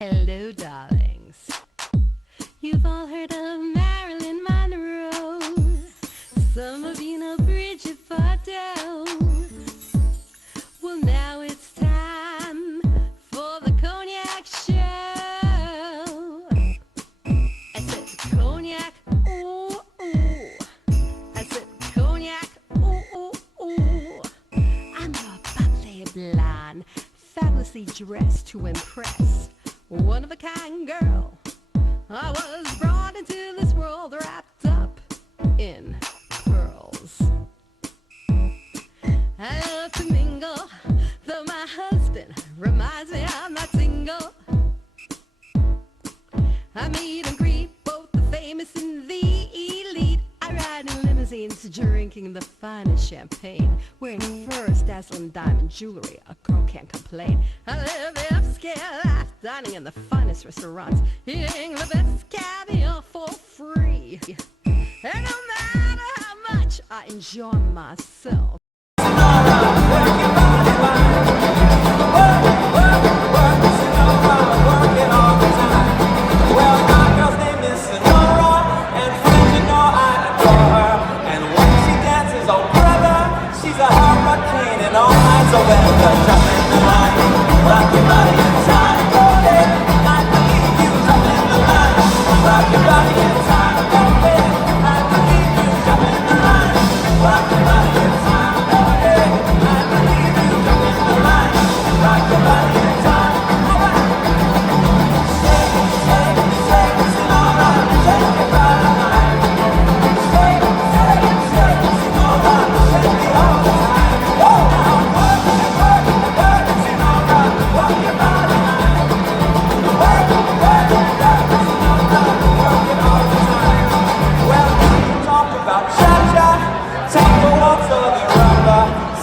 Hello, darlings. You've all heard of Marilyn Monroe. Some of you know Bridget Bardot. Well, now it's time for the Cognac show. I said Cognac, ooh, ooh. I said Cognac, ooh, ooh, ooh. I'm a bubbly blonde, fabulously dressed to impress. One-of-a-kind girl. I was brought into this world wrapped up in pearls. I love to mingle, though my husband reminds me I'm not single. I meet and greet both the famous and the elite. I ride in limousines, drinking the finest champagne, wearing furs, dazzling diamond jewelry. A girl can't complain. I live the upscale life, dining in the finest restaurants, eating the best caviar for free. And no matter how much I enjoy myself. Well, my girl's name is Sonora, and friends, you know I adore her. And when she dances, oh brother, she's a hurricane and all night. So better jump in the line, rock your body in time. Oh yeah, I believe you. Jump in the line, rock your body in time. Oh yeah, I believe you. Jump in the line, rock your body in time. Oh yeah, I believe you. Jump in the line, rock your body in time.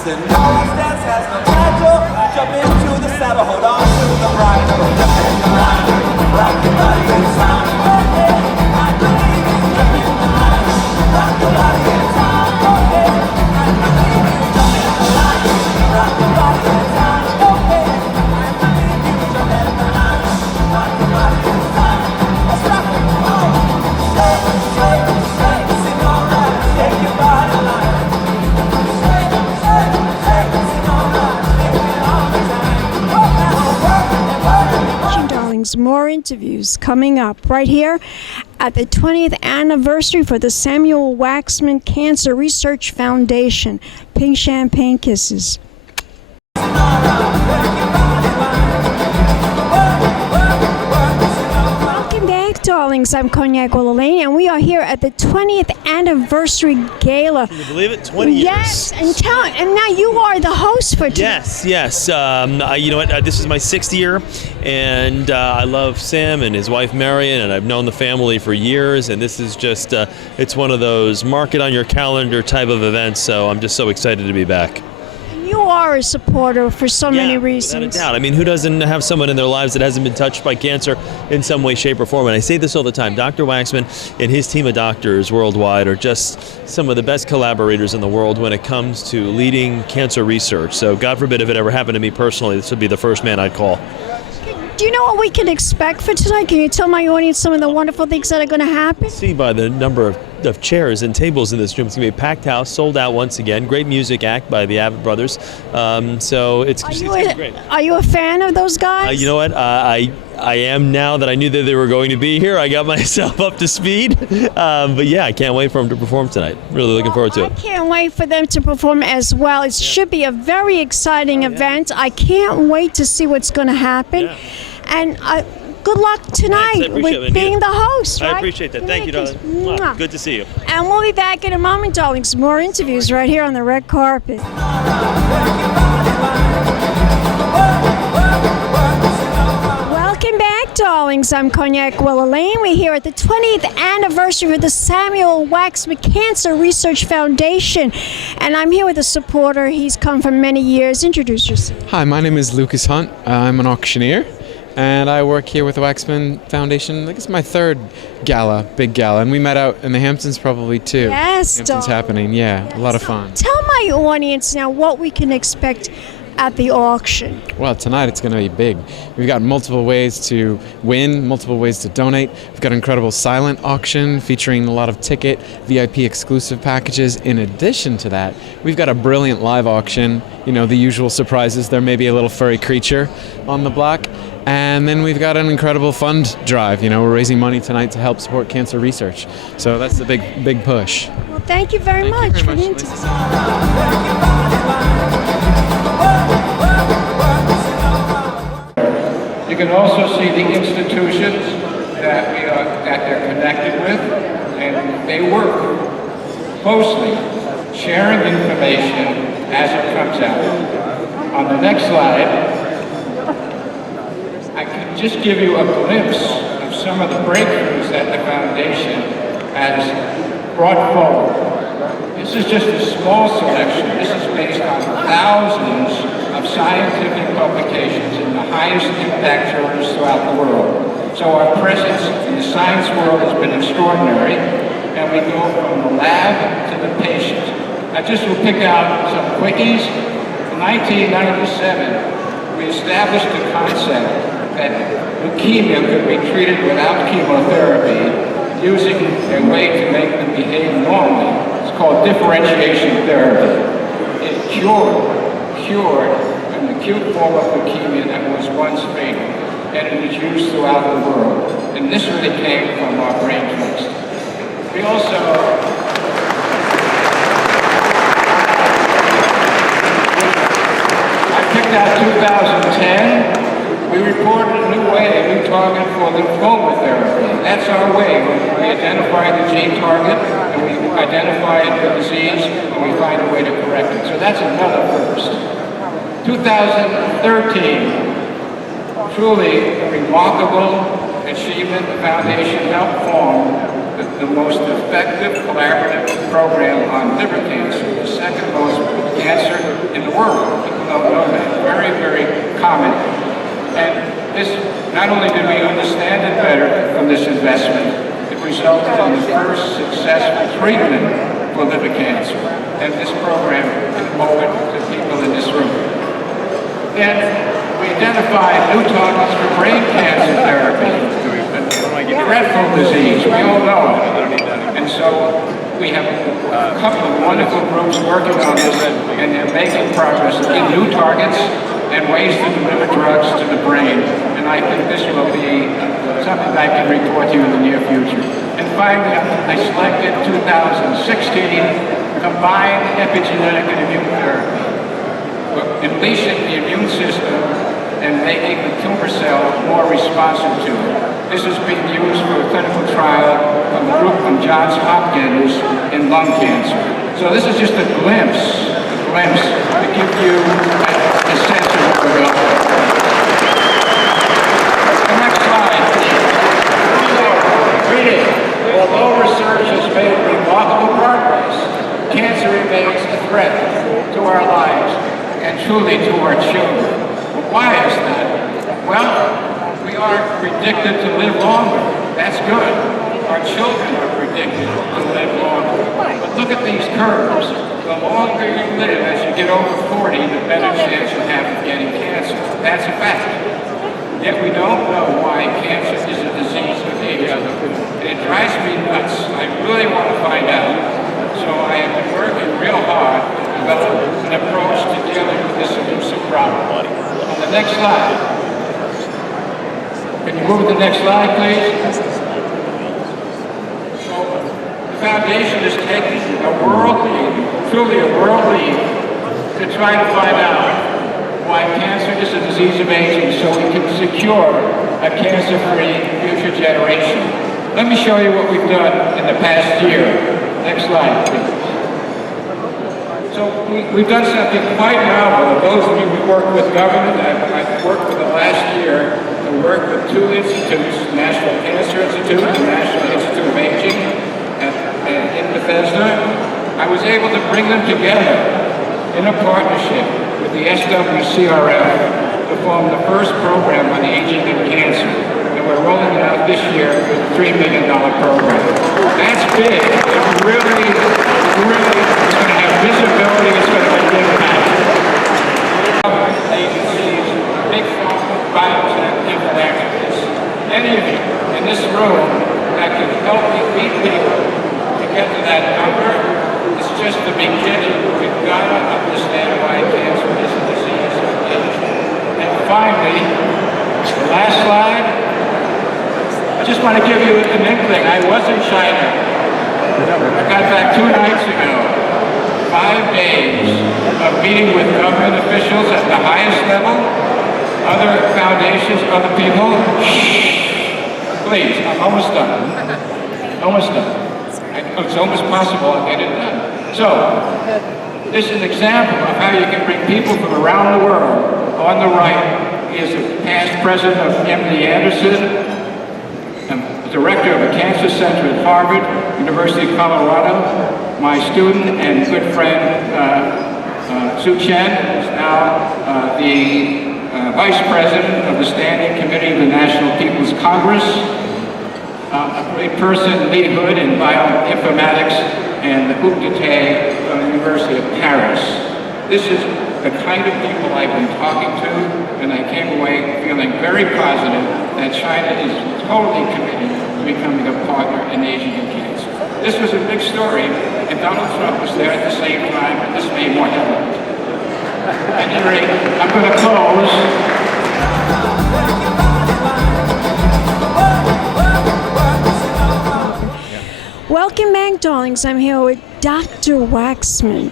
Sonora's dance has no title. Jump into the saddle, hold on to the bridle. Jump in the line, rock your body in time. Oh yeah, I believe you. Jump in the line, rock your body in time. Oh yeah, I believe you. Jump in the line, rock your body in time. Oh yeah, I believe you. Jump in the line, rock your body in time. Let's rock it. Oh, shake, shake, shake, Sonora, shake your body line. More interviews coming up right here at the 20th anniversary for the Samuel Waxman Cancer Research Foundation. Pink Champagne Kisses. Welcome back, darlings. I'm Cognac Wellerlane, and we are here at the 20th anniversary gala. Can you believe it? 20 years. Yes, and now you are the host for today. Yes. You know what? This is my 6th year, and I love Sam and his wife Marion, and I've known the family for years. And this is just, it's one of those mark it on your calendar type of events. So I'm just so excited to be back. You are a supporter for so many reasons. Without a doubt. I mean, who doesn't have someone in their lives that hasn't been touched by cancer in some way, shape, or form? And I say this all the time. Dr. Waxman and his team of doctors worldwide are just some of the best collaborators in the world when it comes to leading cancer research. So God forbid if it ever happened to me personally, this would be the first man I'd call. Do you know what we can expect for tonight? Can you tell my audience some of the wonderful things that are going to happen? See by the number of chairs and tables in this room, it's going to be a packed house, sold out once again. Great music act by the Avett Brothers. So it's going to be great. Are you a fan of those guys? You know what? I am now that I knew that they were going to be here. I got myself up to speed. But yeah, I can't wait for them to perform tonight. Really looking forward to it. I can't wait for them to perform as well. It should be a very exciting event. I can't wait to see what's going to happen. Yeah. And good luck tonight with being the host. Right? I appreciate that. Thank you, darling. Mwah. Good to see you. And we'll be back in a moment, darlings. More interviews right here on the red carpet. Welcome back, darlings. I'm Cognac Wellerlane. We're here at the 20th anniversary of the Samuel Waxman Cancer Research Foundation. And I'm here with a supporter. He's come for many years. Introduce yourself. Hi, my name is Lucas Hunt. I'm an auctioneer. And I work here with the Waxman Foundation. I think it's my 3rd gala, big gala. And we met out in the Hamptons probably too. Yes. Hamptons happening, yeah, a lot of fun. Tell my audience now what we can expect at the auction? Well, tonight it's going to be big. We've got multiple ways to win, multiple ways to donate. We've got an incredible silent auction featuring a lot of ticket, VIP exclusive packages. In addition to that, we've got a brilliant live auction, you know, the usual surprises. There may be a little furry creature on the block. And then we've got an incredible fund drive. You know, we're raising money tonight to help support cancer research. So that's the big push. Well, thank you very much for the interview. You can also see the institutions that they're connected with, and they work closely, sharing information as it comes out. On the next slide, I can just give you a glimpse of some of the breakthroughs that the foundation has brought forward. This is just a small selection. This is based on thousands of scientific publications in the highest impact journals throughout the world. So our presence in the science world has been extraordinary, and we go from the lab to the patient. I just will pick out some quickies. In 1997, we established the concept that leukemia could be treated without chemotherapy using a way to make them behave normally. It's called differentiation therapy. It cured an acute form of leukemia that was once fatal, and it is used throughout the world. And this really came from our brain trust. We also picked out 2010, we reported a new way, a new target for lymphoma therapy. That's our way. We identify the gene target, and we identify the disease, and we find a way to correct it. So that's another first. 2013, truly a remarkable achievement. The foundation helped form the most effective collaborative program on liver cancer, the second most cancer in the world. People don't know that. Very, very common. And this, not only did we understand it better from this investment, it resulted in the first successful treatment for liver cancer. And this program is open to people in this room. And we identified new targets for brain cancer therapy. A dreadful disease, we all know it. And so we have a couple of wonderful groups working on this, and they're making progress in new targets and ways to deliver drugs to the brain. And I think this will be something I can report to you in the near future. And finally, I selected 2016 combined epigenetic and immune therapy. Unleashing the immune system and making the tumor cell more responsive to it. This is being used for a clinical trial from a group from Johns Hopkins in lung cancer. So this is just a glimpse to give you a sense of what we're going for. The next slide, please. Reading. Although research has made remarkable progress, cancer remains a threat to our lives and truly to our children. But why is that? Well, we are predicted to live longer. That's good. Our children are predicted to live longer. But look at these curves. The longer you live, as you get over 40, the better chance you have of getting cancer. That's a fact. Yet we don't know why cancer is a disease of age. And it drives me nuts. I really want to find out. So I have been working real hard to develop an approach to dealing with this elusive problem. On the next slide. Can you move to the next slide, please? So the foundation is taking a world lead, truly a world lead, to try to find out why cancer is a disease of aging so we can secure a cancer-free future generation. Let me show you what we've done in the past year. Next slide, please. So we've done something quite novel. Those of you who work with government, I've worked for the last year to work with two institutes, the National Cancer Institute and the National Institute of Aging in Bethesda. I was able to bring them together in a partnership with the SWCRF to form the first program on aging and cancer. And we're rolling it out this year with a $3 million program. That's big. It's really, it's going to have visibility. It's going to have impact. any of you in this room that can help me meet people to get to that number, it's just the beginning. We've got to understand why cancer is a disease of age. And finally, the last slide, I just want to give you an inkling. I was in China. I got back 2 nights ago. 5 days of meeting with government officials at the highest level, other foundations, other people. Please, I'm almost done. Almost done. It's almost possible I'll get it done. So, this is an example of how you can bring people from around the world. On the right is the past president of MD Anderson, director of a cancer center at Harvard, University of Colorado. My student and good friend, Su Chen, is now the vice president of the Standing Committee of the National People's Congress. A great person, Lee Hood, in bioinformatics, and the Hoop Dete from the University of Paris. This is the kind of people I've been talking to, and I came away feeling very positive that China is totally committed to becoming a partner in aging and cancer. This was a big story, and Donald Trump was there at the same time, and this made more headlines. At any rate, I'm going to close. Welcome back, darlings. I'm here with Dr. Waxman,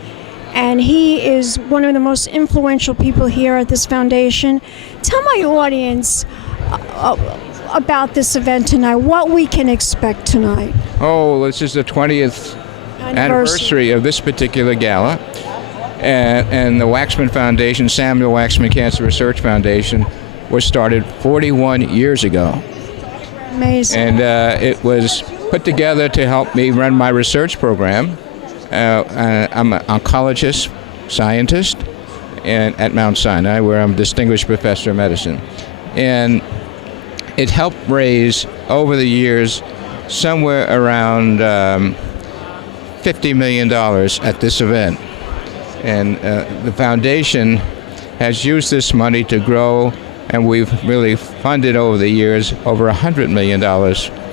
and he is one of the most influential people here at this foundation. Tell my audience about this event tonight, what we can expect tonight. Oh, this is the 20th anniversary of this particular gala. And the Waxman Foundation, Samuel Waxman Cancer Research Foundation, was started 41 years ago. Amazing. And it was put together to help me run my research program. I'm an oncologist, scientist, at Mount Sinai, where I'm a distinguished professor of medicine. And it helped raise, over the years, somewhere around $50 million at this event. And the foundation has used this money to grow, and we've really funded over the years over $100 million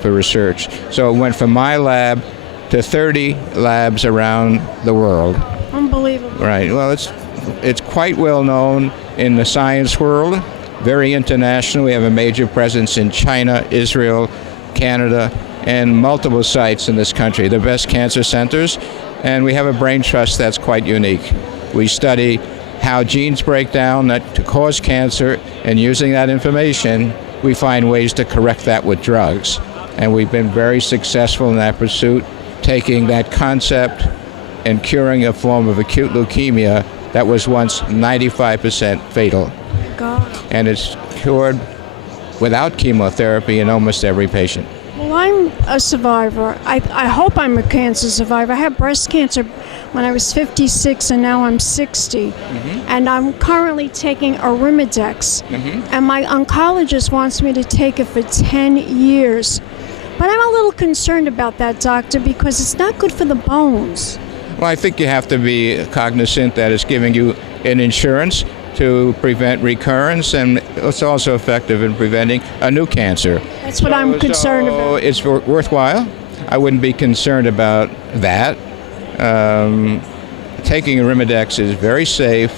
for research. So it went from my lab to 30 labs around the world. Unbelievable. Right. Well, it's quite well known in the science world, very international. We have a major presence in China, Israel, Canada, and multiple sites in this country, the best cancer centers. And we have a brain trust that's quite unique. We study how genes break down to cause cancer, and using that information, we find ways to correct that with drugs. And we've been very successful in that pursuit, taking that concept and curing a form of acute leukemia that was once 95% fatal. God. And it's cured without chemotherapy in almost every patient. Well, I'm a survivor. I hope I'm a cancer survivor. I had breast cancer when I was 56, and now I'm 60. Mm-hmm. And I'm currently taking Arimidex. Mm-hmm. And my oncologist wants me to take it for 10 years. But I'm a little concerned about that, doctor, because it's not good for the bones. Well, I think you have to be cognizant that it's giving you an insurance to prevent recurrence, and it's also effective in preventing a new cancer. That's what I'm concerned about. It's worthwhile. I wouldn't be concerned about that. Taking Arimidex is very safe.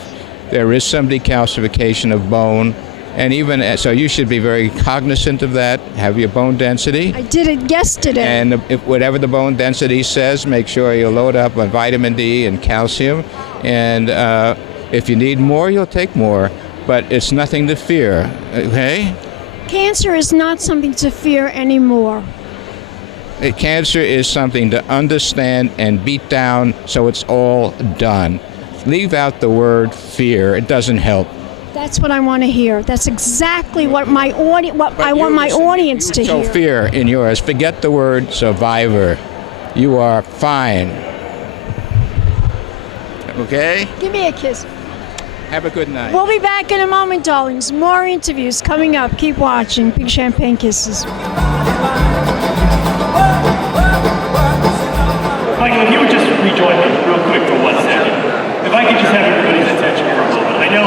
There is some decalcification of bone, and even so, you should be very cognizant of that. Have your bone density. I did it yesterday. And if whatever the bone density says, make sure you load up on vitamin D and calcium. And if you need more, you'll take more. But it's nothing to fear, okay? Cancer is not something to fear anymore. Cancer is something to understand and beat down so it's all done. Leave out the word fear. It doesn't help. That's what I want to hear. That's exactly what I want my audience to hear. So fear in yours. Forget the word survivor. You are fine. Okay? Give me a kiss. Have a good night. We'll be back in a moment, darlings. More interviews coming up. Keep watching. Big champagne kisses. Michael, if you would just rejoin me real quick for 1 second. If I could just have everybody's attention for a moment. I know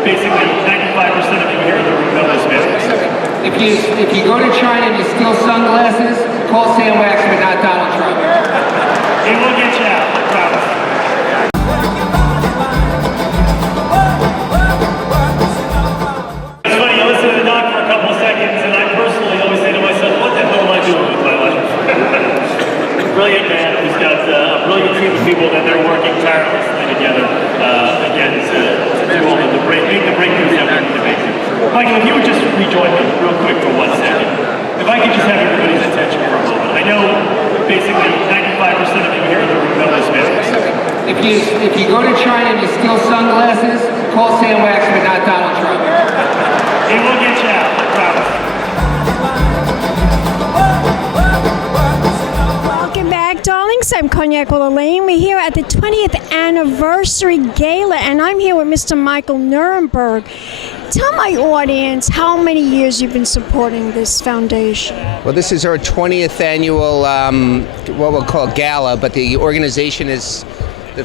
basically 95% of you here in the room know this business. If you go to China and you steal sunglasses, call Sam Waxman, not Donald Trump. He will get you out, I promise. It's funny, I listen to the doc for a couple of seconds, and I personally always say to myself, what the hell am I doing with my life? Brilliant man who's got a brilliant team of people that they're working tirelessly together, again, to do all of make the breakthroughs that we need to make. Michael, if you would just rejoin me real quick for 1 second. If I could just have everybody's attention for a moment. I know basically 95% of you here in the room know this business. If you go to China and you steal sunglasses, call Sam Waxman, not Donald Trump. He will get you out, I promise. Welcome back, darlings. I'm Cognac with Elin. We're here at the 20th anniversary gala, and I'm here with Mr. Michael Nierenberg. Tell my audience how many years you've been supporting this foundation. Well, this is our 20th annual, what we'll call gala, but the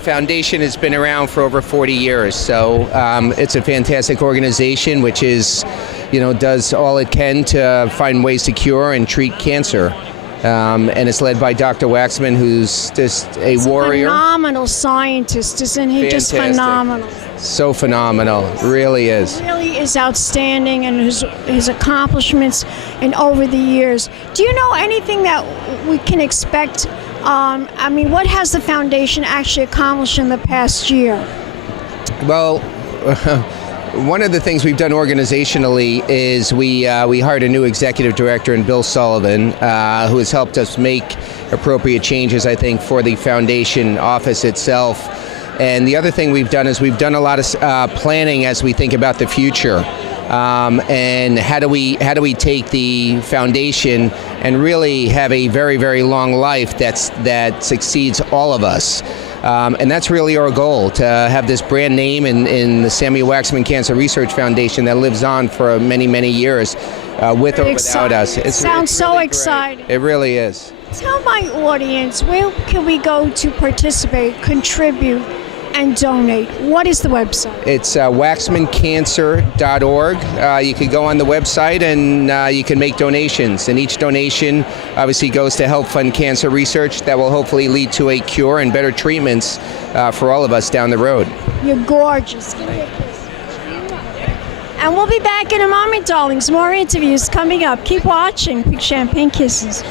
foundation has been around for over 40 years. So it's a fantastic organization which does all it can to find ways to cure and treat cancer. And it's led by Dr. Waxman, who's just a warrior. Phenomenal scientist, isn't he? Fantastic. Just phenomenal. So phenomenal, really is. Really is outstanding, and his accomplishments and over the years. Do you know anything that we can expect? What has the foundation actually accomplished in the past year? Well, one of the things we've done organizationally is we hired a new executive director in Bill Sullivan, who has helped us make appropriate changes, I think, for the foundation office itself. And the other thing we've done is we've done a lot of planning as we think about the future. And how do we take the foundation and really have a very, very long life that succeeds all of us. And that's really our goal, to have this brand name in the Samuel Waxman Cancer Research Foundation that lives on for many, many years, with or without us. It sounds so really exciting. It really is. Tell my audience, where can we go to participate, contribute, and donate? What is the website? It's waxmancancer.org. You can go on the website and you can make donations. And each donation obviously goes to help fund cancer research that will hopefully lead to a cure and better treatments for all of us down the road. You're gorgeous. Give me a kiss. And we'll be back in a moment, darlings. More interviews coming up. Keep watching. Big champagne kisses.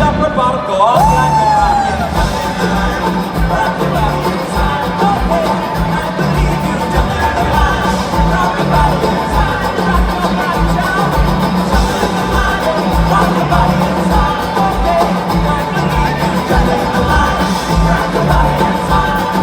the upper bottom go off like a rocket. Jump in the line, rock your body inside. Okay, I believe you. Jump in the line, rock your body inside. Rock your body, child. Jump in the line, rock your body inside. Okay, I believe you. Jump in the line, rock your body inside. Let's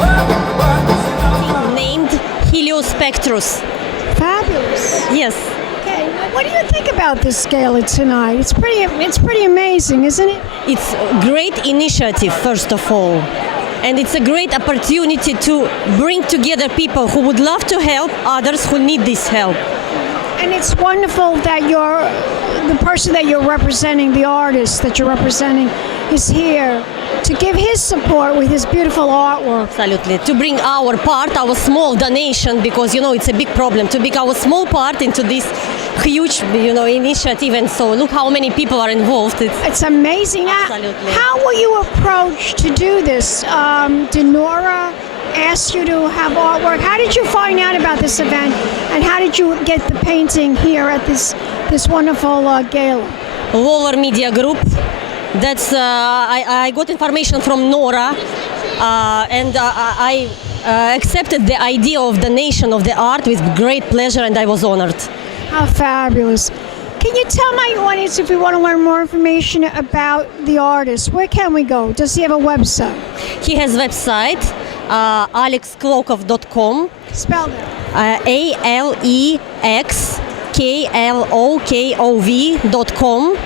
rock it one more time. Named Heliospectrus. Fabulous. Yes. Okay, what do you think about this gala tonight? It's pretty amazing, isn't it? It's a great initiative, first of all. And it's a great opportunity to bring together people who would love to help others who need this help. And it's wonderful that the person that you're representing, the artist that you're representing, is here to give his support with his beautiful artwork. Absolutely. To bring our part, our small donation, because, it's a big problem, to bring our small part into this huge, initiative. And so look how many people are involved. It's amazing. Absolutely. How were you approached to do this? Did Nora ask you to have artwork? How did you find out about this event? And how did you get the painting here at this wonderful gala? Waller Media Group. That's I got information from Nora, and I accepted the idea of donation of the art with great pleasure, and I was honored. How fabulous. Can you tell my audience if we want to learn more information about the artist? Where can we go? Does he have a website? He has a website, alexklokov.com. Spell that. ALEXKLOKOV.com.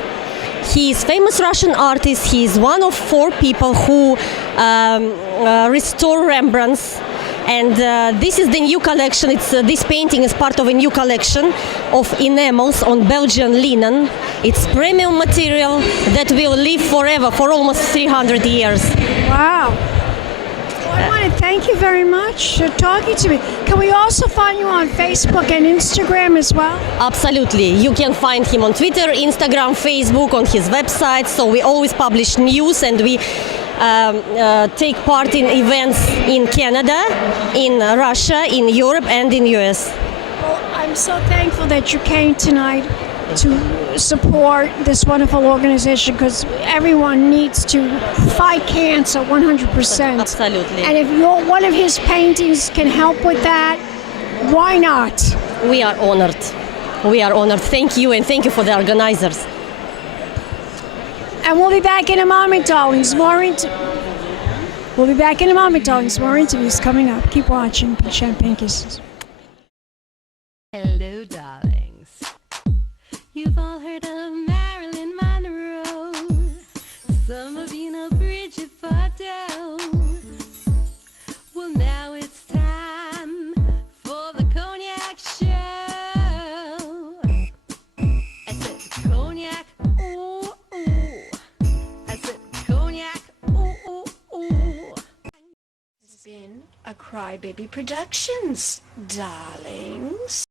He is famous Russian artist. He is one of 4 people who restore Rembrandts. And this is the new collection. This painting is part of a new collection of enamels on Belgian linen. It's premium material that will live forever, for almost 300 years. Wow. Well, I want to thank you very much for talking to me. Can we also find you on Facebook and Instagram as well? Absolutely. You can find him on Twitter, Instagram, Facebook, on his website. So we always publish news, and we take part in events in Canada, in Russia, in Europe, and in US. Well, I'm so thankful that you came tonight to support this wonderful organization, because everyone needs to fight cancer 100%. Absolutely. And if one of his paintings can help with that, why not? We are honored. We are honored. Thank you, and thank you for the organizers. And we'll be back in a moment, darlings. More interviews coming up. Keep watching. Champagne Kisses. Hello, darlings. You've all heard of Marilyn Monroe. Some of you know Bridget Bardot. Well, now it's time for the Cognac show. I said Cognac, ooh, ooh. I said Cognac, ooh, ooh, ooh. This has been a Crybaby Productions, darlings.